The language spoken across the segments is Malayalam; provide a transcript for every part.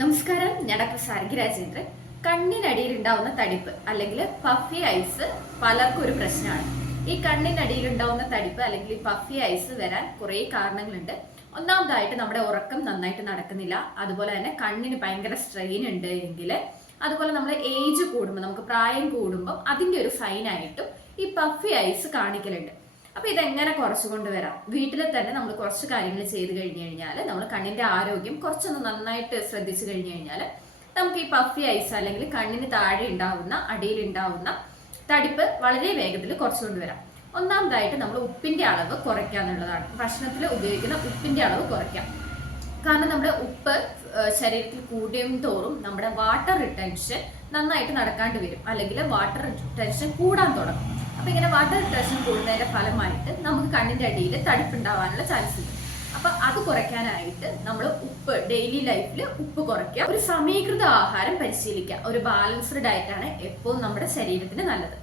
നമസ്കാരം. ഞാൻ ഡോക്ടർ സാരംഗി രാജേന്ദ്രൻ. കണ്ണിനടിയിൽ ഉണ്ടാവുന്ന തടിപ്പ് അല്ലെങ്കിൽ പഫി ഐസ് പലർക്കും ഒരു പ്രശ്നമാണ്. ഈ കണ്ണിനടിയിൽ ഉണ്ടാവുന്ന തടിപ്പ് അല്ലെങ്കിൽ പഫി ഐസ് വരാൻ കുറേ കാരണങ്ങളുണ്ട്. ഒന്നാമതായിട്ട് നമ്മുടെ ഉറക്കം നന്നായിട്ട് നടക്കുന്നില്ല. അതുപോലെ തന്നെ കണ്ണിന് ഭയങ്കര സ്ട്രെയിൻ ഉണ്ട് എങ്കിൽ അതുപോലെ നമ്മൾ ഏജ് കൂടുമ്പോൾ നമുക്ക് പ്രായം കൂടുമ്പോൾ അതിന്റെ ഒരു സൈനായിട്ടും ഈ പഫി ഐസ് കാണിക്കലുണ്ട്. അപ്പൊ ഇതെങ്ങനെ കുറച്ചു കൊണ്ടുവരാം? വീട്ടിൽ തന്നെ നമ്മൾ കുറച്ച് കാര്യങ്ങൾ ചെയ്ത് കഴിഞ്ഞു കഴിഞ്ഞാൽ നമ്മൾ കണ്ണിന്റെ ആരോഗ്യം കുറച്ചൊന്ന് നന്നായിട്ട് ശ്രദ്ധിച്ചു കഴിഞ്ഞു കഴിഞ്ഞാൽ നമുക്ക് ഈ പഫി ഐസ് അല്ലെങ്കിൽ കണ്ണിന് താഴെ ഉണ്ടാവുന്ന അടിയിൽ ഉണ്ടാവുന്ന തടിപ്പ് വളരെ വേഗത്തിൽ കുറച്ചു കൊണ്ടുവരാം. ഒന്നാമതായിട്ട് നമ്മൾ ഉപ്പിന്റെ അളവ് കുറയ്ക്കുക എന്നുള്ളതാണ്. ഭക്ഷണത്തിൽ ഉപയോഗിക്കുന്ന ഉപ്പിന്റെ അളവ് കുറയ്ക്കാം. കാരണം നമ്മുടെ ഉപ്പ് ശരീരത്തിൽ കൂടിയും തോറും നമ്മുടെ വാട്ടർ റിട്ടൻഷൻ നന്നായിട്ട് നടക്കാണ്ട് വരും. അല്ലെങ്കിൽ വാട്ടർ റിട്ടൻഷൻ കൂടാൻ തുടങ്ങും. അപ്പൊ ഇങ്ങനെ വാട്ടർ റിട്ടൻഷൻ കൂടുന്നതിന്റെ ഫലമായിട്ട് നമുക്ക് കണ്ണിന്റെ അടിയിൽ തടിപ്പുണ്ടാവാനുള്ള ചാൻസ് ഉണ്ട്. അപ്പൊ അത് കുറയ്ക്കാനായിട്ട് നമ്മൾ ഉപ്പ് ഡെയിലി ലൈഫിൽ ഉപ്പ് കുറയ്ക്കുക. ഒരു സമീകൃത ആഹാരം പരിശീലിക്കുക. ഒരു ബാലൻസ്ഡ് ഡയറ്റ് ആണ് എപ്പോഴും നമ്മുടെ ശരീരത്തിന് നല്ലത്.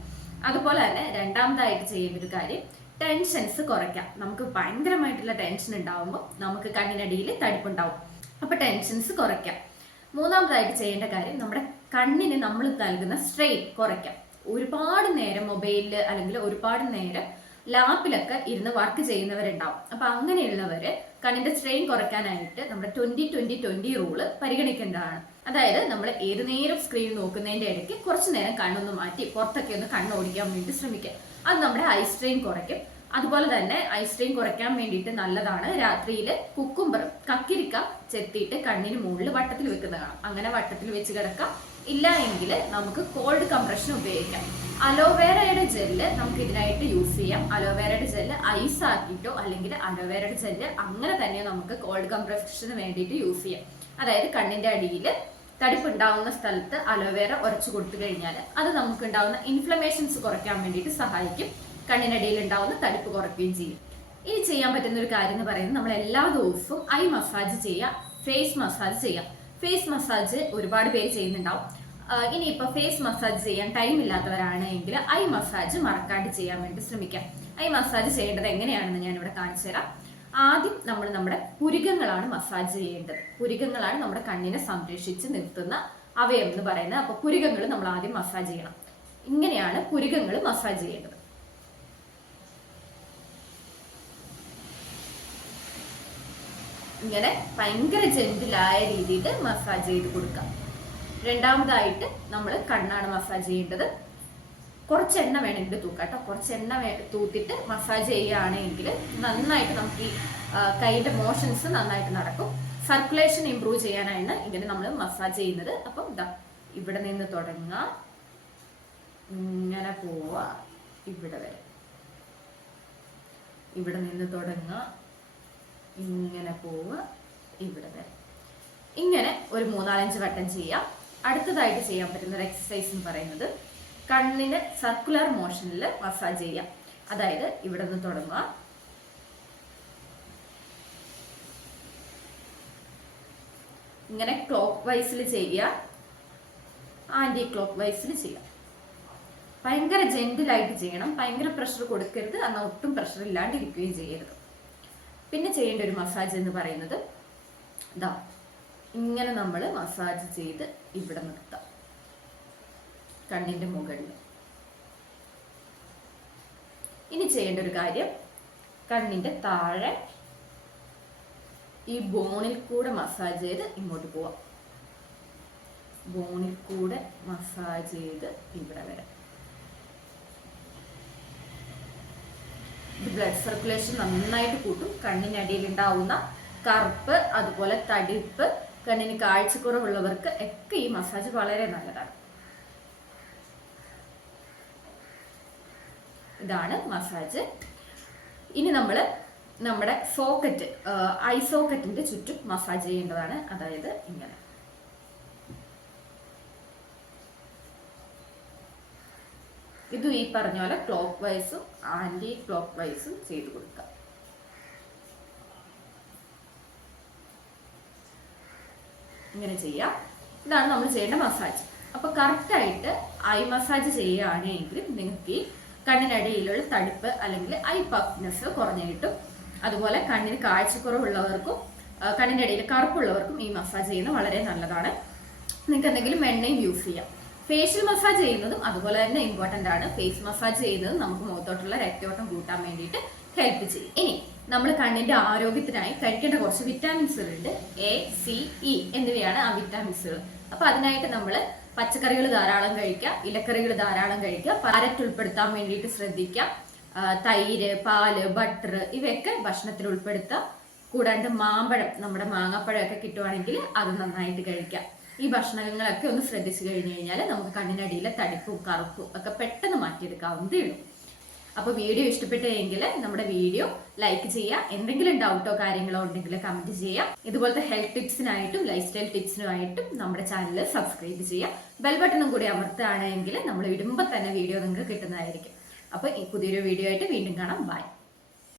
അതുപോലെ തന്നെ രണ്ടാമതായിട്ട് ചെയ്യുന്ന ഒരു കാര്യം ടെൻഷൻസ് കുറയ്ക്കാം നമുക്ക് ഭയങ്കരമായിട്ടുള്ള ടെൻഷൻ ഉണ്ടാവുമ്പോൾ നമുക്ക് കണ്ണിനടിയിൽ തടിപ്പുണ്ടാവും. അപ്പൊ ടെൻഷൻസ് കുറയ്ക്കാം മൂന്നാമതായിട്ട് ചെയ്യേണ്ട കാര്യം നമ്മുടെ കണ്ണിന് നമ്മൾ നൽകുന്ന സ്ട്രെയിൻ കുറയ്ക്കാം ഒരുപാട് നേരം മൊബൈലിൽ അല്ലെങ്കിൽ ഒരുപാട് നേരം ലാപ്പിലൊക്കെ ഇരുന്ന് വർക്ക് ചെയ്യുന്നവരുണ്ടാവും. അപ്പൊ അങ്ങനെയുള്ളവര് കണ്ണിന്റെ സ്ട്രെയിൻ കുറയ്ക്കാനായിട്ട് നമ്മുടെ ട്വന്റി ട്വന്റി ട്വന്റി റൂൾ പരിഗണിക്കേണ്ടതാണ്. അതായത് നമ്മൾ ഏത് നേരം സ്ക്രീൻ നോക്കുന്നതിന്റെ ഇടയ്ക്ക് കുറച്ചു നേരം കണ്ണൊന്ന് മാറ്റി പുറത്തൊക്കെ ഒന്ന് കണ്ണ് ഓടിക്കാൻ വേണ്ടി ശ്രമിക്കുക. അത് നമ്മുടെ ഐ സ്ട്രെയിൻ കുറയ്ക്കും. അതുപോലെ തന്നെ ഐ സ്ട്രെയിൻ കുറയ്ക്കാൻ വേണ്ടിയിട്ട് നല്ലതാണ് രാത്രിയിൽ കുക്കുംബറും കക്കിരിക്ക ചെത്തിയിട്ട് കണ്ണിന് മുകളിൽ വട്ടത്തിൽ വെക്കുന്ന കാണാം അങ്ങനെ വട്ടത്തിൽ വെച്ച് കിടക്കാം. ഇല്ല എങ്കിൽ നമുക്ക് കോൾഡ് കംപ്രഷൻ ഉപയോഗിക്കാം. അലോവേറയുടെ ജെല്ല് നമുക്ക് ഇതിനായിട്ട് യൂസ് ചെയ്യാം. അലോവേറയുടെ ജെല്ല് ഐസ് ആക്കിയിട്ടോ അല്ലെങ്കിൽ അലോവേറയുടെ ജെല്ല് അങ്ങനെ തന്നെ നമുക്ക് കോൾഡ് കംപ്രഷന് വേണ്ടിയിട്ട് യൂസ് ചെയ്യാം. അതായത് കണ്ണിന്റെ അടിയിൽ തടിപ്പ് ഉണ്ടാവുന്ന സ്ഥലത്ത് അലോവേറ ഉരച്ചു കൊടുത്തു കഴിഞ്ഞാൽ അത് നമുക്ക് ഉണ്ടാവുന്ന ഇൻഫ്ലമേഷൻസ് കുറയ്ക്കാൻ വേണ്ടിയിട്ട് സഹായിക്കും. കണ്ണിനടിയിൽ ഉണ്ടാവുന്ന തടിപ്പ് കുറയ്ക്കുകയും ചെയ്യും. ഇനി ചെയ്യാൻ പറ്റുന്ന ഒരു കാര്യം എന്ന് പറയുന്നത് നമ്മൾ എല്ലാ ദിവസവും ഐ മസാജ് ചെയ്യുക ഫേസ് മസാജ് ചെയ്യാം ഫേസ് മസാജ് ഒരുപാട് പേര് ചെയ്യുന്നുണ്ടാവും. ആഹ് ഇപ്പൊ ഫേസ് മസാജ് ചെയ്യാൻ ടൈം ഇല്ലാത്തവരാണ് എങ്കിൽ ഐ മസാജ് മറക്കാണ്ട് ചെയ്യാൻ വേണ്ടി ശ്രമിക്കാം. ഐ മസാജ് ചെയ്യേണ്ടത് എങ്ങനെയാണെന്ന് ഞാൻ ഇവിടെ കാണിച്ചു തരാം. ആദ്യം നമ്മൾ നമ്മുടെ പുരികങ്ങളാണ് മസാജ് ചെയ്യേണ്ടത്. പുരികങ്ങളാണ് നമ്മുടെ കണ്ണിനെ സംരക്ഷിച്ച് നിർത്തുന്ന അവയം എന്ന് പറയുന്നത്. അപ്പൊ പുരികങ്ങൾ നമ്മൾ ആദ്യം മസാജ് ചെയ്യണം. ഇങ്ങനെയാണ് പുരികങ്ങൾ മസാജ് ചെയ്യേണ്ടത്. ഇങ്ങനെ ഭയങ്കര ജെന്റിലായ രീതിയിൽ മസാജ് ചെയ്ത് കൊടുക്കാം. രണ്ടാമതായിട്ട് നമ്മൾ കണ്ണാണ് മസാജ് ചെയ്യേണ്ടത്. കുറച്ച് എണ്ണ വേണമെങ്കിൽ തൂക്കാം കേട്ടോ. കുറച്ച് എണ്ണ തൂത്തിട്ട് മസാജ് ചെയ്യുകയാണെങ്കിൽ നന്നായിട്ട് നമുക്ക് ഈ കൈയിന്റെ മോഷൻസ് നന്നായിട്ട് നടക്കും. സർക്കുലേഷൻ ഇമ്പ്രൂവ് ചെയ്യാനാണ് ഇങ്ങനെ നമ്മൾ മസാജ് ചെയ്യുന്നത്. അപ്പം ഇതാ ഇവിടെ നിന്ന് തുടങ്ങുക ഇങ്ങനെ പോവുക ഇവിടെ വരെ. ഇവിടെ നിന്ന് തുടങ്ങുക ഇങ്ങനെ പോവുക ഇവിടെ വരെ. ഇങ്ങനെ ഒരു മൂന്നാലഞ്ച് വട്ടം ചെയ്യാം. അടുത്തതായിട്ട് ചെയ്യാൻ പറ്റുന്ന ഒരു എക്സസൈസ് എന്ന് പറയുന്നത് കണ്ണിന് സർക്കുലർ മോഷനിൽ മസാജ് ചെയ്യാം അതായത് ഇവിടെ നിന്ന് തുടങ്ങുക. ഇങ്ങനെ ക്ലോക്ക് വൈസിൽ ചെയ്യുക. ആന്റി ക്ലോക്ക് വൈസിൽ ചെയ്യാം ഭയങ്കര ജെന്റിലായിട്ട് ചെയ്യണം. ഭയങ്കര പ്രഷർ കൊടുക്കരുത്. എന്നാൽ ഒട്ടും പ്രഷർ ഇല്ലാണ്ടിരിക്കുകയും ചെയ്യരുത്. പിന്നെ ചെയ്യേണ്ട ഒരു മസാജ് എന്ന് പറയുന്നത് ഇതാ ഇങ്ങനെ നമ്മൾ മസാജ് ചെയ്ത് ഇവിടെ നിർത്താം. കണ്ണിന്റെ മുകളിൽ. ഇനി ചെയ്യേണ്ട ഒരു കാര്യം കണ്ണിന്റെ താഴെ ഈ ബോണിൽ കൂടെ മസാജ് ചെയ്ത് ഇങ്ങോട്ട് പോവാം. ബോണിൽ കൂടെ മസാജ് ചെയ്ത് ഇവിടെ വരാം. ബ്ലഡ് സർക്കുലേഷൻ നന്നായിട്ട് കൂട്ടും. കണ്ണിനടിയിൽ ഉണ്ടാവുന്ന കറുപ്പ് അതുപോലെ തടിപ്പ് കണ്ണിന് കാഴ്ചക്കുറവുള്ളവർക്ക് ഒക്കെ ഈ മസാജ് വളരെ നല്ലതാണ്. ഇതാണ് മസാജ്. ഇനി നമ്മൾ നമ്മുടെ സോക്കറ്റ് ഐ സോക്കറ്റിന്റെ ചുറ്റും മസാജ് ചെയ്യേണ്ടതാണ്. അതായത് ഇങ്ങനെ. ഇതും ഈ പറഞ്ഞ പോലെ ക്ലോക്ക് വൈസും ആന്റി ക്ലോക്ക് വൈസും ചെയ്ത് കൊടുക്കുക ഇങ്ങനെ ചെയ്യാം. ഇതാണ് നമ്മൾ ചെയ്യേണ്ട മസാജ് അപ്പൊ കറക്റ്റായിട്ട് ഐ മസാജ് ചെയ്യുകയാണെങ്കിൽ നിങ്ങൾക്ക് ഈ കണ്ണിനടിയിലുള്ള തടിപ്പ് അല്ലെങ്കിൽ ഐ പഫ്നെസ് കുറഞ്ഞു കിട്ടും. അതുപോലെ കണ്ണിന് കാഴ്ചക്കുറവുള്ളവർക്കും ആ, കണ്ണിന്റെ ഇടയിൽ കറുപ്പുള്ളവർക്കും ഈ മസാജ് ചെയ്യുന്നത് വളരെ നല്ലതാണ്. നിങ്ങൾക്ക് എന്തെങ്കിലും എണ്ണയും യൂസ് ചെയ്യാം. ഫേഷ്യൽ മസാജ് ചെയ്യുന്നതും അതുപോലെ തന്നെ ഇമ്പോർട്ടന്റ് ആണ്. ഫേസ് മസാജ് ചെയ്യുന്നതും നമുക്ക് മുഖത്തോട്ടുള്ള രക്തയോട്ടം കൂട്ടാൻ വേണ്ടിയിട്ട് ഹെൽപ്പ് ചെയ്യും. ഇനി നമ്മൾ കണ്ണിന്റെ ആരോഗ്യത്തിനായി കഴിക്കേണ്ട കുറച്ച് വിറ്റാമിൻസുകളുണ്ട് എ സി ഇ എന്നിവയാണ് ആ വിറ്റാമിൻസുകൾ അപ്പൊ അതിനായിട്ട് നമ്മൾ പച്ചക്കറികൾ ധാരാളം കഴിക്കുക ഇലക്കറികൾ ധാരാളം കഴിക്കുക പാരറ്റ് ഉൾപ്പെടുത്താൻ വേണ്ടിയിട്ട് ശ്രദ്ധിക്കുക. തൈര് പാൽ ബട്ടർ ഇവയൊക്കെ ഭക്ഷണത്തിൽ ഉൾപ്പെടുത്താം കൂടാണ്ട് മാമ്പഴം നമ്മുടെ മാങ്ങാപ്പഴമൊക്കെ കിട്ടുവാണെങ്കിൽ അത് നന്നായിട്ട് കഴിക്കാം ഈ ഭക്ഷണങ്ങളൊക്കെ ഒന്ന് ശ്രദ്ധിച്ചു കഴിഞ്ഞു കഴിഞ്ഞാൽ നമുക്ക് കണ്ണിനടിയിലെ തടിപ്പും കറുപ്പും ഒക്കെ പെട്ടെന്ന് മാറ്റിയെടുക്കാവുന്നതേ ഉള്ളൂ. അപ്പോൾ വീഡിയോ ഇഷ്ടപ്പെട്ടെങ്കിൽ നമ്മുടെ വീഡിയോ ലൈക്ക് ചെയ്യുക. എന്തെങ്കിലും ഡൗട്ടോ കാര്യങ്ങളോ ഉണ്ടെങ്കിൽ കമന്റ് ചെയ്യുക. ഇതുപോലത്തെ ഹെൽത്ത് ടിപ്സിനായിട്ടും ലൈഫ് സ്റ്റൈൽ ടിപ്സിനായിട്ടും നമ്മുടെ ചാനൽ സബ്സ്ക്രൈബ് ചെയ്യുക. ബെൽ ബട്ടണും കൂടി അമർത്തുകയാണെങ്കിൽ നമ്മൾ ഇടുമ്പോൾ തന്നെ വീഡിയോ നിങ്ങൾക്ക് കിട്ടുന്നതായിരിക്കും. അപ്പോൾ പുതിയൊരു വീഡിയോ ആയിട്ട് വീണ്ടും കാണാം. ബൈ